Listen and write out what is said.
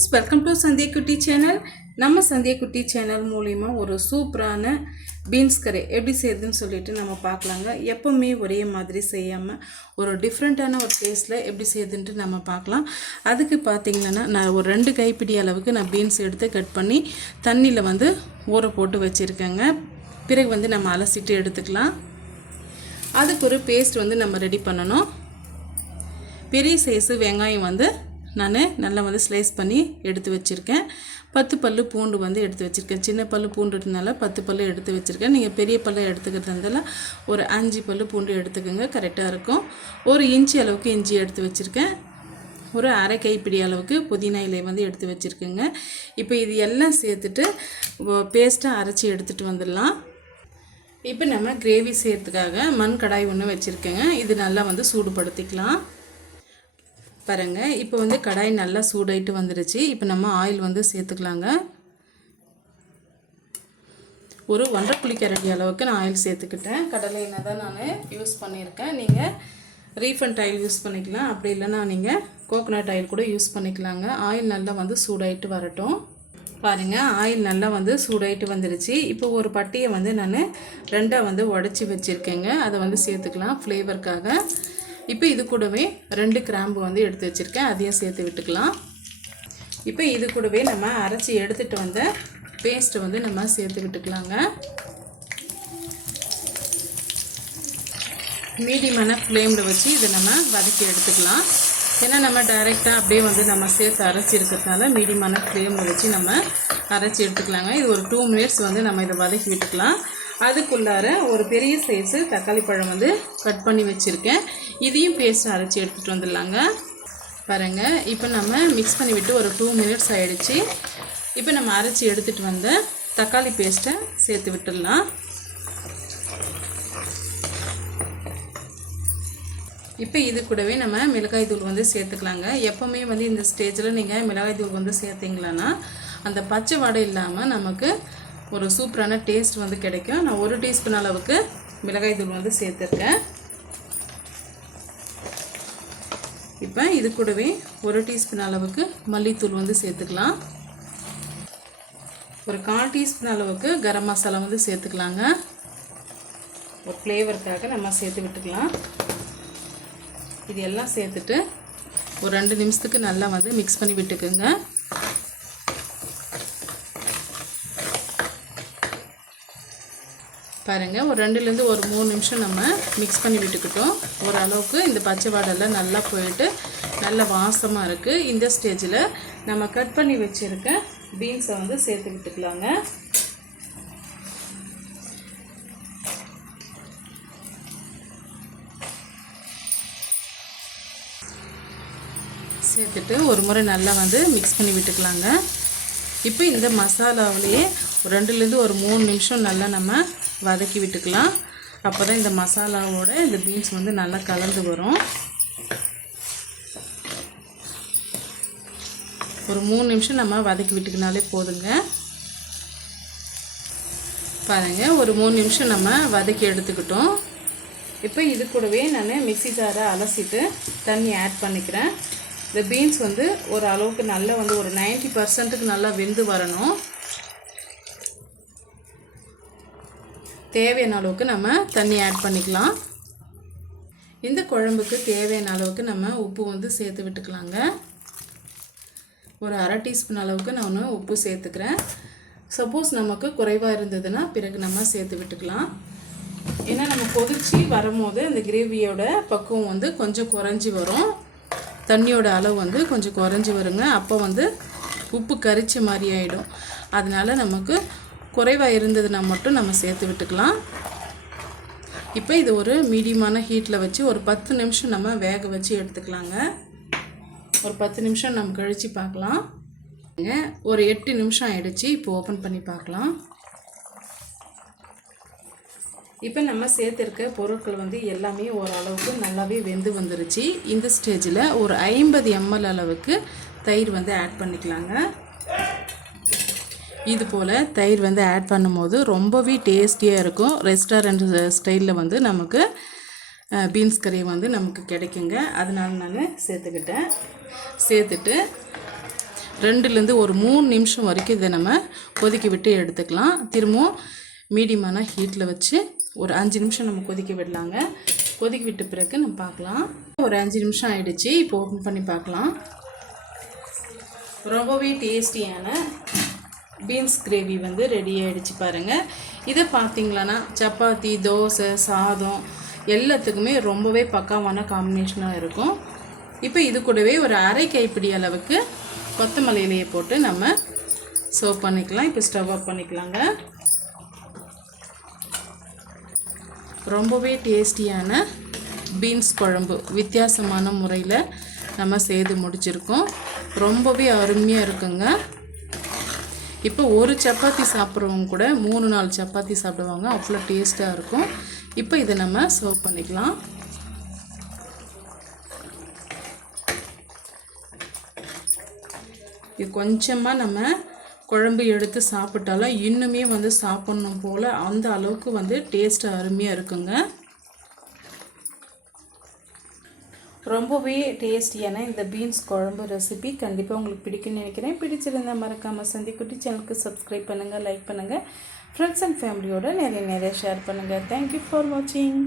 Friends welcome to சந்திய குட்டி channel நம்ம சந்திய குட்டி சேனல் மூலிமா ஒரு சூப்பரான பீன்ஸ் கறி எப்படி செய்யுதுன்னு சொல்லிட்டு நம்ம பார்க்கலாங்க. எப்போவுமே ஒரே மாதிரி செய்யாமல் ஒரு டிஃப்ரெண்ட்டான ஒரு டேஸ்ட்டில் எப்படி செய்யுதுன்ட்டு நம்ம பார்க்கலாம். அதுக்கு பார்த்தீங்கன்னா நான் ஒரு ரெண்டு கைப்பிடி அளவுக்கு நான் பீன்ஸ் எடுத்து கட் பண்ணி தண்ணியில் வந்து ஊற போட்டு வச்சுருக்கேங்க. பிறகு வந்து நம்ம அலசிட்டு எடுத்துக்கலாம். அதுக்கு ஒரு பேஸ்ட் வந்து நம்ம ரெடி பண்ணணும். பெரிய சைஸு வெங்காயம் வந்து நான் நல்லா வந்து ஸ்லைஸ் பண்ணி எடுத்து வச்சுருக்கேன். பத்து பல்லு பூண்டு வந்து எடுத்து வச்சுருக்கேன். சின்ன பல்லு பூண்டுனால பத்து பல்லு எடுத்து வச்சுருக்கேன். நீங்கள் பெரிய பல்லு எடுத்துக்கிறதுனால ஒரு அஞ்சு பல் பூண்டு எடுத்துக்கோங்க. கரெக்டாக இருக்கும். ஒரு இன்ச்சு அளவுக்கு இஞ்சி எடுத்து வச்சுருக்கேன். ஒரு அரை கைப்பிடி அளவுக்கு புதினா இலை வந்து எடுத்து வச்சுருக்கேங்க. இப்போ இது எல்லாம் சேர்த்துட்டு பேஸ்ட்டாக அரைச்சி எடுத்துகிட்டு வந்துடலாம். இப்போ நம்ம கிரேவி செய்கிறதுக்காக மண் கடாய் ஒன்று வச்சுருக்கேங்க. இது நல்லா வந்து சூடுபடுத்திக்கலாம். பாருங்க இப்போ வந்து கடாய் நல்லா சூடாயிட்டு வந்துருச்சு. இப்போ நம்ம ஆயில் வந்து சேர்த்துக்கலாங்க. ஒரு ஒன்றரை புளிக்கரண்டி அளவுக்கு நான் ஆயில் சேர்த்துக்கிட்டேன். கடலை எண்ணெய் தான் நான் யூஸ் பண்ணியிருக்கேன். நீங்கள் ரீஃபண்ட் ஆயில் யூஸ் பண்ணிக்கலாம். அப்படி இல்லைன்னா நீங்கள் கோகோனட் ஆயில் கூட யூஸ் பண்ணிக்கலாங்க. ஆயில் நல்லா வந்து சூடாயிட்டு வரட்டும். பாருங்கள் ஆயில் நல்லா வந்து சூடாயிட்டு வந்துருச்சு. இப்போ ஒரு பட்டியை வந்து நான் ரெண்டாக வந்து உடச்சி வச்சுருக்கேங்க. அதை வந்து சேர்த்துக்கலாம். ஃப்ளேவருக்காக இப்போ இது கூடவே ரெண்டு கிராம்பு வந்து எடுத்து வச்சுருக்கேன். அதையும் சேர்த்து விட்டுக்கலாம். இப்போ இது கூடவே நம்ம அரைச்சி எடுத்துகிட்டு வந்த பேஸ்ட்டை வந்து நம்ம சேர்த்து விட்டுக்கலாங்க. மீடியமான ஃப்ளேமில் வச்சு இதை நம்ம வதக்கி எடுத்துக்கலாம். ஏன்னா நம்ம டைரெக்டாக அப்படியே வந்து நம்ம சேர்த்து அரைச்சி இருக்கிறதுனால மீடியமான ஃப்ளேமில் வச்சு நம்ம அரைச்சி எடுத்துக்கலாங்க. இது ஒரு டூ மினிட்ஸ் வந்து நம்ம இதை வதக்கி விட்டுக்கலாம். அதுக்குள்ளார ஒரு பெரிய சைஸு தக்காளி பழம் வந்து கட் பண்ணி வச்சுருக்கேன். இதையும் பேஸ்ட் அரைச்சி எடுத்துகிட்டு வந்துடலாங்க. பாருங்கள் இப்போ நம்ம மிக்ஸ் பண்ணி விட்டு ஒரு டூ மினிட்ஸ் ஆகிடுச்சு இப்போ நம்ம அரைச்சி எடுத்துகிட்டு வந்த தக்காளி பேஸ்ட்டை சேர்த்து விட்டுடலாம். இப்போ இது கூடவே நம்ம மிளகாய் தூள் வந்து சேர்த்துக்கலாங்க. எப்போவுமே வந்து இந்த ஸ்டேஜில் நீங்கள் மிளகாய் தூள் வந்து சேர்த்திங்களான்னா அந்த பச்சை வாடை இல்லாமல் நமக்கு ஒரு சூப்பரான டேஸ்ட் வந்து கிடைக்கும். நான் ஒரு டீஸ்பூன் அளவுக்கு மிளகாய் தூள் வந்து சேர்த்துருக்கேன். இப்போ இது கூடவே ஒரு டீஸ்பூன் அளவுக்கு மல்லித்தூள் வந்து சேர்த்துக்கலாம். ஒரு கால் டீஸ்பூன் அளவுக்கு கரம் மசாலா வந்து சேர்த்துக்கலாங்க. ஒரு ஃப்ளேவருக்காக நம்ம சேர்த்து விட்டுக்கலாம். இது எல்லாம் சேர்த்துட்டு ஒரு ரெண்டு நிமிஷத்துக்கு நல்லா வந்து மிக்ஸ் பண்ணி விட்டுக்குங்க. பாருங்கள் ஒரு ரெண்டுலேருந்து ஒரு மூணு நிமிஷம் நம்ம மிக்ஸ் பண்ணி விட்டுக்கிட்டோம். ஓரளவுக்கு இந்த பச்சை வாடெல்லாம் நல்லா போயிட்டு நல்ல வாசமாக இருக்குது இந்த ஸ்டேஜில் நம்ம கட் பண்ணி வச்சுருக்க பீன்ஸை வந்து சேர்த்து விட்டுக்கலாங்க. சேர்த்துட்டு ஒரு முறை நல்லா வந்து மிக்ஸ் பண்ணி விட்டுக்கலாங்க. இப்போ இந்த மசாலாவிலேயே ரெண்டுலேருந்து ஒரு மூணு நிமிஷம் நல்லா நம்ம வதக்கி விட்டுக்கலாம். அப்போ தான் இந்த மசாலாவோட இந்த பீன்ஸ் வந்து நல்லா கலந்து வரும். ஒரு மூணு நிமிஷம் நம்ம வதக்கி விட்டுக்கினாலே போதுங்க. பாருங்கள் ஒரு மூணு நிமிஷம் நம்ம வதக்கி எடுத்துக்கிட்டோம். இப்போ இது கூடவே நான் மிக்சி ஜாரை அலசிட்டு தண்ணி ஆட் பண்ணிக்கிறேன். இந்த பீன்ஸ் வந்து ஒரு அளவுக்கு நல்லா வந்து ஒரு நைன்ட்டி பர்சன்ட்டுக்கு நல்லா வெந்து வரணும். தேவையான அளவுக்கு நம்ம தண்ணி ஆட் பண்ணிக்கலாம். இந்த குழம்புக்கு தேவையான அளவுக்கு நம்ம உப்பு வந்து சேர்த்து விட்டுக்கலாங்க. ஒரு அரை டீஸ்பூன் அளவுக்கு நான் உப்பு சேர்த்துக்கிறேன். சப்போஸ் நமக்கு குறைவாக இருந்ததுன்னா பிறகு நம்ம சேர்த்து விட்டுக்கலாம். ஏன்னா நம்ம கொதிச்சு வரும்போது அந்த கிரேவியோட பக்குவம் வந்து கொஞ்சம் குறைஞ்சி வரும். தண்ணியோட அளவு வந்து கொஞ்சம் குறைஞ்சி வருங்க. அப்போ வந்து உப்பு கரிச்ச மாதிரி ஆகிடும் அதனால் நமக்கு குறைவாக இருந்ததுன்னா மட்டும் நம்ம சேர்த்து விட்டுக்கலாம். இப்போ இது ஒரு மீடியமான ஹீட்டில் வச்சு ஒரு பத்து நிமிஷம் நம்ம வேக வச்சு எடுத்துக்கலாங்க. ஒரு பத்து நிமிஷம் நம்ம கழித்து பார்க்கலாம். ஒரு எட்டு நிமிஷம் ஆயிடுச்சு. இப்போ ஓப்பன் பண்ணி பார்க்கலாம். இப்போ நம்ம சேர்த்துருக்க பொருட்கள் வந்து எல்லாமே ஓரளவுக்கு நல்லாவே வெந்து வந்துருச்சு. இந்த ஸ்டேஜில் ஒரு ஐம்பது எம்எல் அளவுக்கு தயிர் வந்து ஆட் பண்ணிக்கலாங்க. இது போல் தயிர் வந்து ஆட் பண்ணும்போது ரொம்பவே டேஸ்டியாக இருக்கும். ரெஸ்டாரண்ட் ஸ்டைலில் வந்து நமக்கு பீன்ஸ் கறி வந்து நமக்கு கிடைக்குங்க. அதனால நான் சேர்த்துக்கிட்டேன். சேர்த்துட்டு ரெண்டுலேருந்து ஒரு மூணு நிமிஷம் வரைக்கும் இதை நம்ம கொதிக்க விட்டு எடுத்துக்கலாம். திரும்பவும் மீடியமான ஹீட்டில் வச்சு ஒரு அஞ்சு நிமிஷம் நம்ம கொதிக்க விடலாங்க. கொதிக்க விட்ட பிறகு நம்ம பார்க்கலாம். ஒரு அஞ்சு நிமிஷம் ஆகிடுச்சு இப்போ ஓப்பன் பண்ணி பார்க்கலாம். ரொம்பவே டேஸ்டியான பீன்ஸ் கிரேவி வந்து ரெடி ஆகிடுச்சு பாருங்கள் இதை பார்த்தீங்களான்னா சப்பாத்தி தோசை சாதம் எல்லாத்துக்குமே ரொம்பவே பக்காவான காம்பினேஷனாக இருக்கும். இப்போ இது கூடவே ஒரு அரை கைப்பிடி அளவுக்கு கொத்தமல்லி இலையை போட்டு நம்ம சர்வ் பண்ணிக்கலாம். இப்போ ஸ்டவ் ஆஃப் பண்ணிக்கலாங்க. ரொம்பவே டேஸ்டியான பீன்ஸ் குழம்பு. வித்தியாசமான முறையில் நம்ம செய்து முடிச்சிருக்கோம். ரொம்பவே அருமையாக இருக்குங்க. இப்போ ஒரு சப்பாத்தி சாப்பிட்றவங்க கூட மூணு நாலு சப்பாத்தி சாப்பிடுவாங்க. அவ்வளோ டேஸ்ட்டாக இருக்கும். இப்போ இதை நம்ம சர்வ் பண்ணிக்கலாம். இது கொஞ்சமாக நம்ம குழம்பு எடுத்து சாப்பிட்டாலும் இன்னுமே வந்து சாப்பிட்ணும் போல் அந்த அளவுக்கு வந்து டேஸ்ட் அருமையாக இருக்குங்க. ரொம்பவே டேஸ்டியான இந்த பீன்ஸ் குழம்பு ரெசிபி கண்டிப்பாக உங்களுக்கு பிடிக்கும்னு நினைக்கிறேன். பிடிச்சிருந்தா மறக்காமல் சந்திக்குட்டி சேனலுக்கு சப்ஸ்கிரைப் பண்ணுங்கள் லைக் பண்ணுங்கள் ஃப்ரெண்ட்ஸ் அண்ட் ஃபேமிலியோடு நிறைய நிறைய ஷேர் பண்ணுங்கள் தேங்க்யூ ஃபார் வாட்சிங்